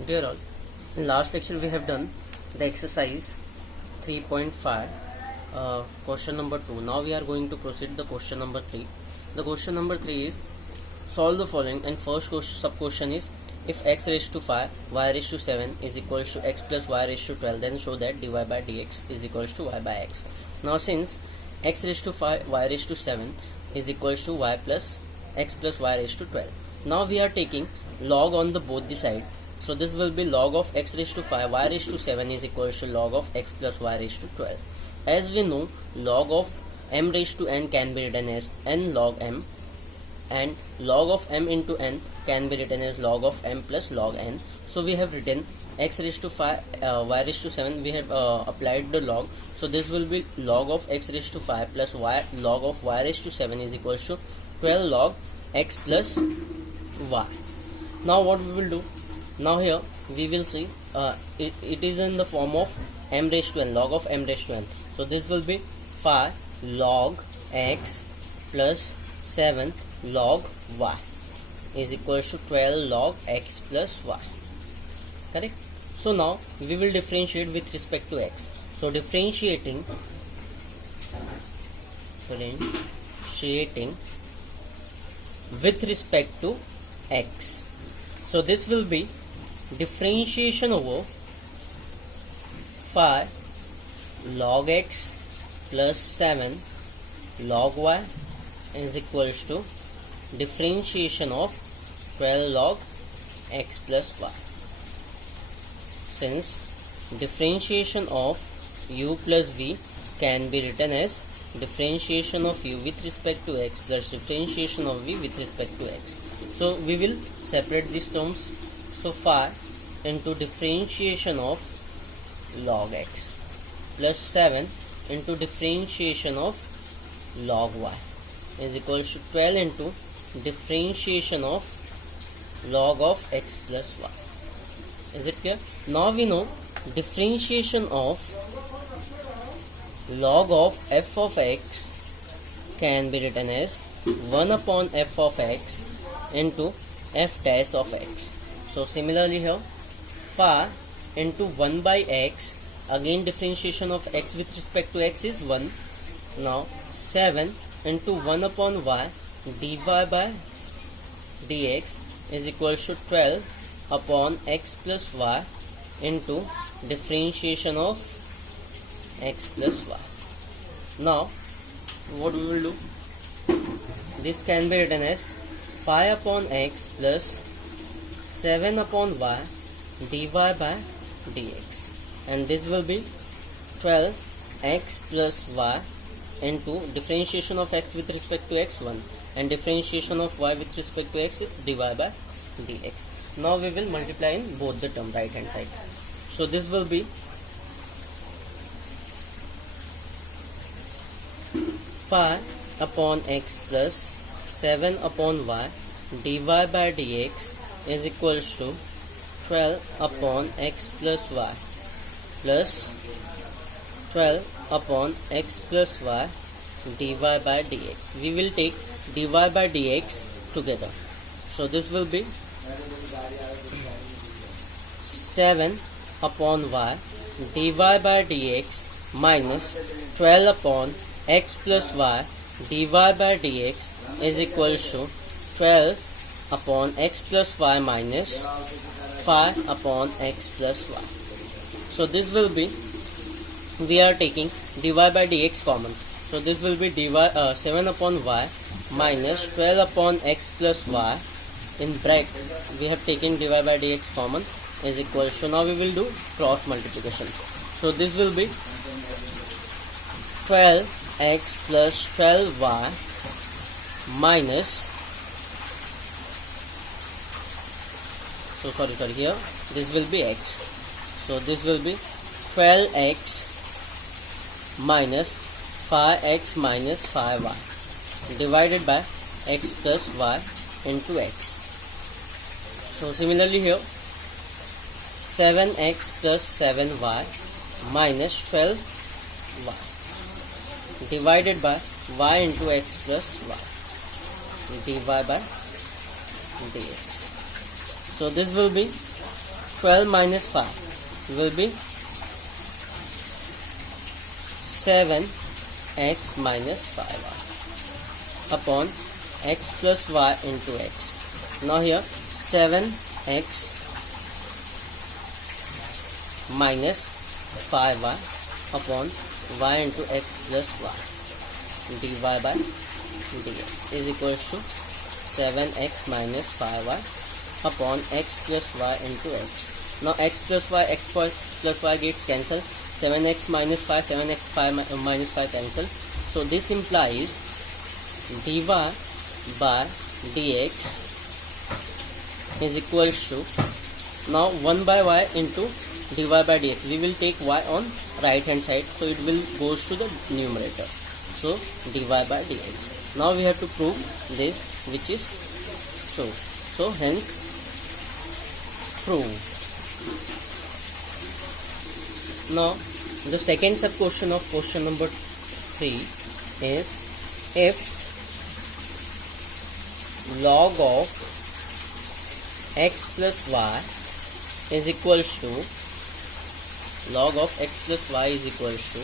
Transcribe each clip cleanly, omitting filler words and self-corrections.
Dear all, in last lecture we have done the exercise 3.5, question number 2. Now we are going to proceed the question number 3. The question number 3 is solve the following, and first sub question is if x raised to 5 y raised to 7 is equals to x plus y raised to 12, then show that dy by dx is equals to y by x. Now since x raised to 5 y raised to 7 is equals to y plus x plus y raised to 12, now we are taking log on the both the side. So this will be log of x raised to 5 y raised to 7 is equals to log of x plus y raised to 12. As we know, log of m raised to n can be written as n log m, and log of m into n can be written as log of m plus log n. So we have written x raised to 5 y raised to 7, we have applied the log. So this will be log of x raised to 5 plus y log of y raised to 7 is equals to 12 log x plus y. Now what we will do? Now here we will see it is in the form of m raised to n, log of m raised to n. So this will be 5 log x plus 7 log y is equals to 12 log x plus y. Correct? So now we will differentiate with respect to x. So differentiating with respect to x. So this will be differentiation over 5 log x plus 7 log y is equals to differentiation of 12 log x plus y. Since differentiation of u plus v can be written as differentiation of u with respect to x plus differentiation of v with respect to x. So we will separate these terms. So 5 into differentiation of log x plus 7 into differentiation of log y is equals to 12 into differentiation of log of x plus y. Is it clear? Now we know differentiation of log of f of x can be written as 1 upon f of x into f dash of x. So similarly here 5 into 1 by x, again differentiation of x with respect to x is 1. Now 7 into 1 upon y dy by dx is equals to 12 upon x plus y into differentiation of x plus y. Now what we will do? This can be written as 5 upon x plus 7 upon y dy by dx, and this will be 12 x plus y into differentiation of x with respect to x1 and differentiation of y with respect to x is dy by dx. Now we will multiply in both the term right hand side. So this will be 5 upon x plus 7 upon y dy by dx is equals to 12 upon x plus y plus 12 upon x plus y dy by dx. We will take dy by dx together. So this will be 7 upon y dy by dx minus 12 upon x plus y dy by dx is equals to 12 upon x plus y minus 5 upon x plus y. So this will be, we are taking dy by dx common. So this will be 7 upon y minus 12 upon x plus y, in bracket we have taken dy by dx common is equals to, now we will do cross multiplication. So this will be 12x plus 12y minus, so sorry here this will be x. So this will be 12x minus 5x minus 5y divided by x plus y into x. So similarly here 7x plus 7y minus 12y divided by y into x plus y dy by dx. So this will be 12 minus 5 will be 7x minus 5y upon x plus y into x. Now here 7x minus 5y upon y into x plus y dy by dx is equals to 7x minus 5y upon x plus y into x. Now x plus y gets cancelled. 7x minus 5, 7x 5 minus 5 cancel. So this implies dy by dx is equals to, now 1 by y into dy by dx. We will take y on right hand side, so it will goes to the numerator. So dy by dx. Now we have to prove this, which is true. So hence prove. Now the second sub question of question number 3 is, if log of x plus y is equals to, log of x plus y is equals to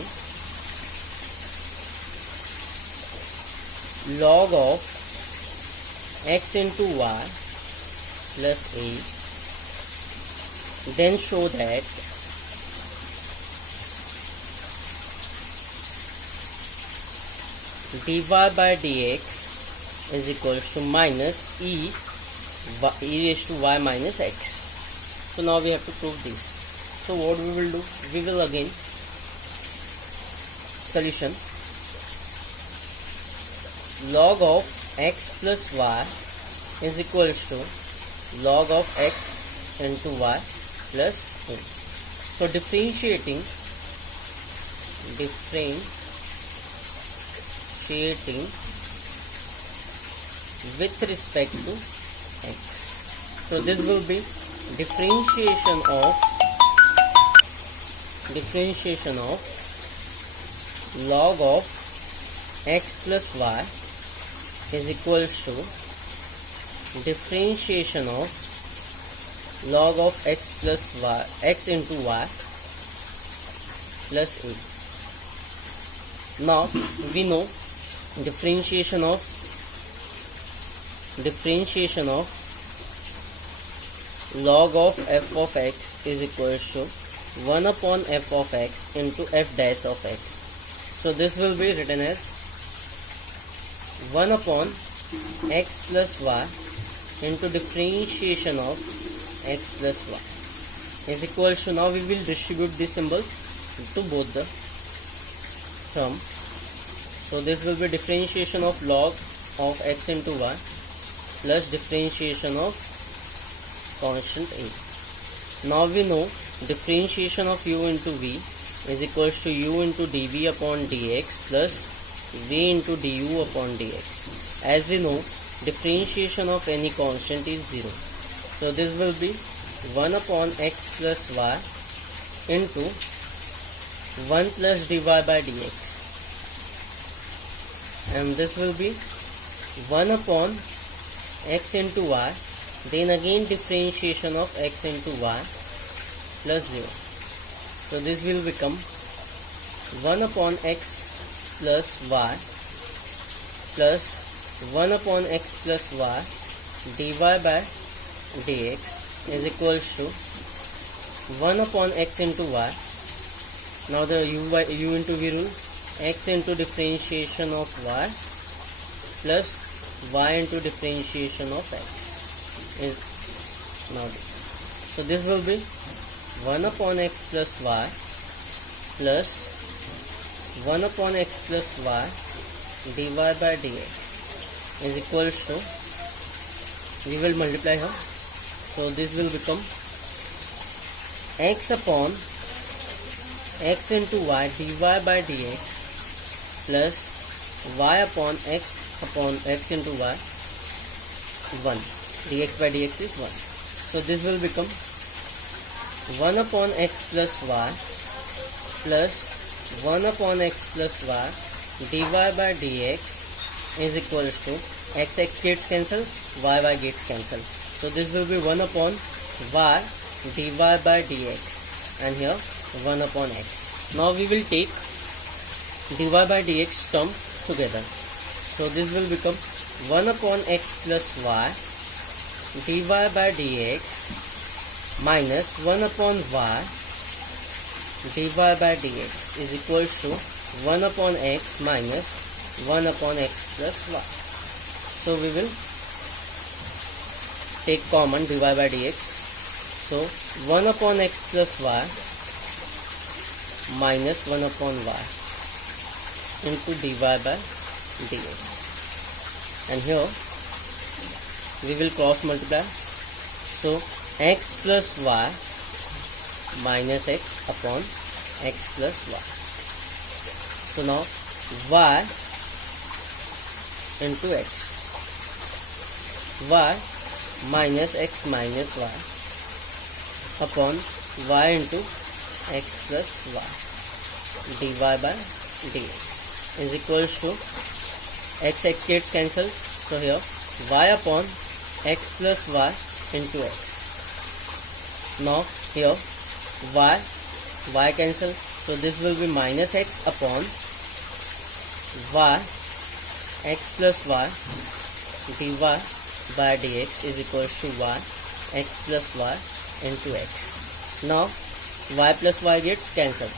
log of x into y plus a, then show that dy by dx is equals to minus e raised to y minus x. So now we have to prove this. So what we will do, we will again solution, log of x plus y is equals to log of x into y plus a. So differentiating with respect to x. So this will be differentiation of log of x plus y is equals to differentiation of log of x plus y, x into y plus a. Now we know differentiation of log of f of x is equals to 1 upon f of x into f dash of x. So this will be written as 1 upon x plus y into differentiation of x plus y is equals to, now we will distribute this symbol to both the term. So this will be differentiation of log of x into y plus differentiation of constant a. Now we know differentiation of u into v is equals to u into dv upon dx plus v into du upon dx. As we know, differentiation of any constant is 0. So this will be 1 upon x plus y into 1 plus dy by dx, and this will be 1 upon x into y, then again differentiation of x into y plus 0. So this will become 1 upon x plus y plus 1 upon x plus y dy by dx is equals to 1 upon x into y. Now the u into v rule, x into differentiation of y plus y into differentiation of x is now this. So this will be 1 upon x plus y plus 1 upon x plus y dy by dx is equals to, we will multiply here. So this will become x upon x into y dy by dx plus y upon x into y 1, dx by dx is 1. So this will become 1 upon x plus y plus 1 upon x plus y dy by dx is equals to, x gets cancelled, y gets cancelled. So this will be 1 upon y dy by dx, and here 1 upon x. Now we will take dy by dx term together. So this will become 1 upon x plus y dy by dx minus 1 upon y dy by dx is equal to 1 upon x minus 1 upon x plus y. So we will take common dy by dx. So 1 upon x plus y minus 1 upon y into dy by dx, and here we will cross multiply. So x plus y minus x upon x plus y. So now y into x, y minus x minus y upon y into x plus y dy by dx is equals to x gets cancelled. So here y upon x plus y into x. Now here y cancel, so this will be minus x upon y x plus y dy by dx is equals to y x plus y into x. Now y plus y gets cancelled,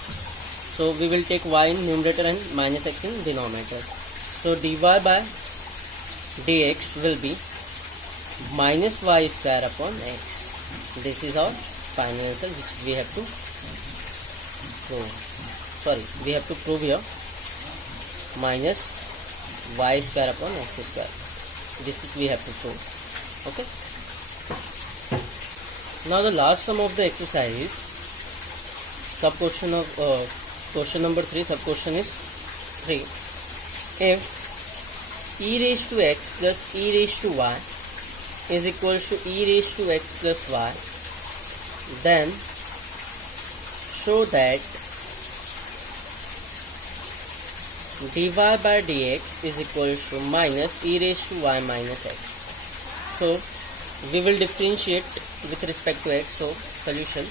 so we will take y in numerator and minus x in denominator. So dy by dx will be minus y square upon x. This is our final answer which we have to prove. We have to prove here minus y square upon x square. This is we have to prove. Okay. Now the last sum of the exercise, sub question of question number 3, sub question is 3. If e raised to x plus e raised to y is equal to e raised to x plus y, then show that dy by dx is equal to minus e raised to y minus x. So we will differentiate with respect to x. So solution,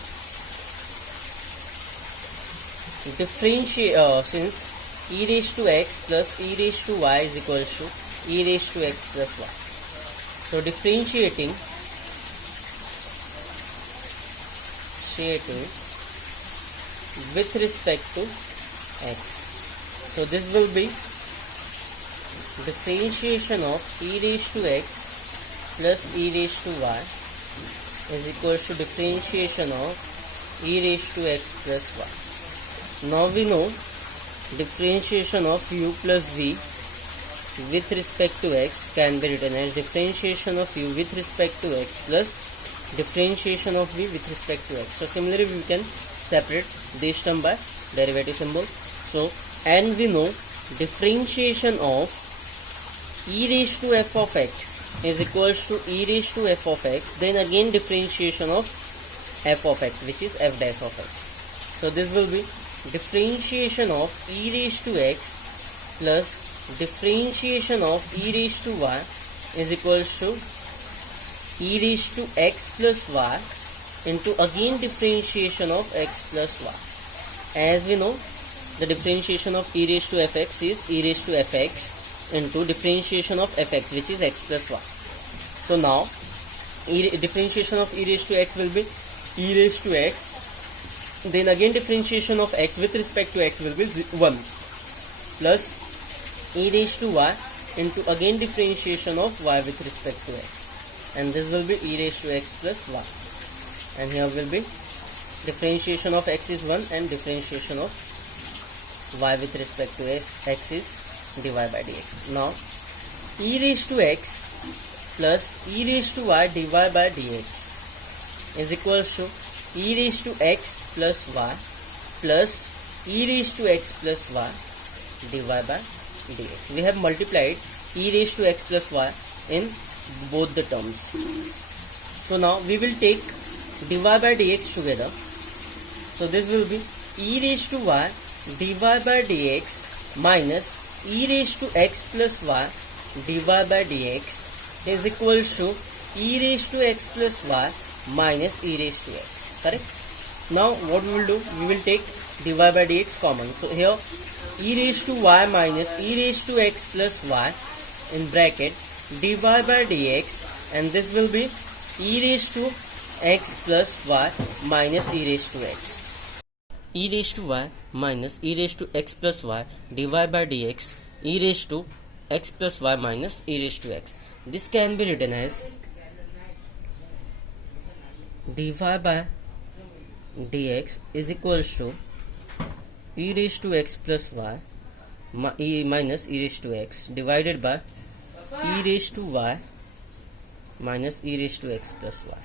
differentiate since e raised to x plus e raised to y is equal to e raised to x plus y. So differentiating with respect to x. So this will be differentiation of e raised to x plus e raised to y is equal to differentiation of e raised to x plus y. Now we know differentiation of u plus v with respect to x can be written as differentiation of u with respect to x plus differentiation of v with respect to x. So similarly we can separate this term by derivative symbol. So and we know differentiation of e raised to f of x is equals to e raised to f of x, then again differentiation of f of x which is f dash of x. So this will be differentiation of e raised to x plus differentiation of e raised to y is equals to e raised to x plus y into again differentiation of x plus y. As we know, the differentiation of e raised to fx is e raised to fx into differentiation of fx which is x plus y. So now differentiation of e raised to x will be e raised to x, then again differentiation of x with respect to x will be 1 plus e raised to y into again differentiation of y with respect to x, and this will be e raised to x plus y, and here will be differentiation of x is 1 and differentiation of y with respect to x is dy by dx. Now e raised to x plus e raised to y dy by dx is equal to e raised to x plus y plus e raised to x plus y dy by dx. We have multiplied e raised to x plus y in both the terms. So now we will take dy by dx together. So this will be e raised to y dy by dx minus e raised to x plus y dy by dx is equal to e raised to x plus y minus e raised to x. Correct? Now what we will do? We will take dy by dx common. So here e raised to y minus e raised to x plus y in bracket dy by dx, and this will be e raised to x plus y minus e raised to x. E raised to y minus e raised to x plus y dy by dx e raised to x plus y minus e raised to x. This can be written as dy by dx is equals to e raised to x plus y minus e raised to x divided by e raised to y minus e raised to x plus y.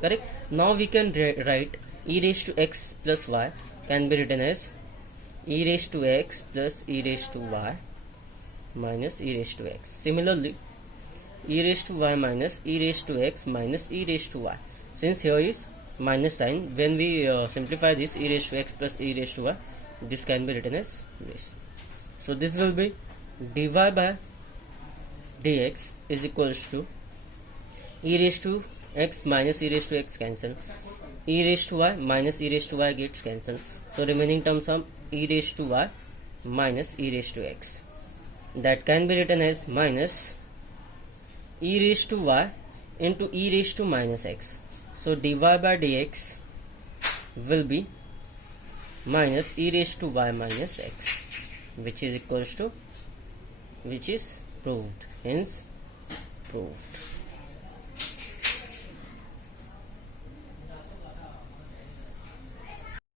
Correct? Now we can write e raised to x plus y can be written as e raised to x plus e raised to y minus e raised to x. Similarly, e raised to y minus e raised to x minus e raised to y. Since here is minus sign, when we simplify this e raised to x plus e raised to y, this can be written as this. So this will be dy by dx is equals to e raised to x minus e raised to x cancel, e raised to y minus e raised to y gets cancelled. So remaining terms are e raised to y minus e raised to x. That can be written as minus e raised to y into e raised to minus x. So dy by dx will be minus e raised to y minus x, which is equals to, which is proved, hence proved.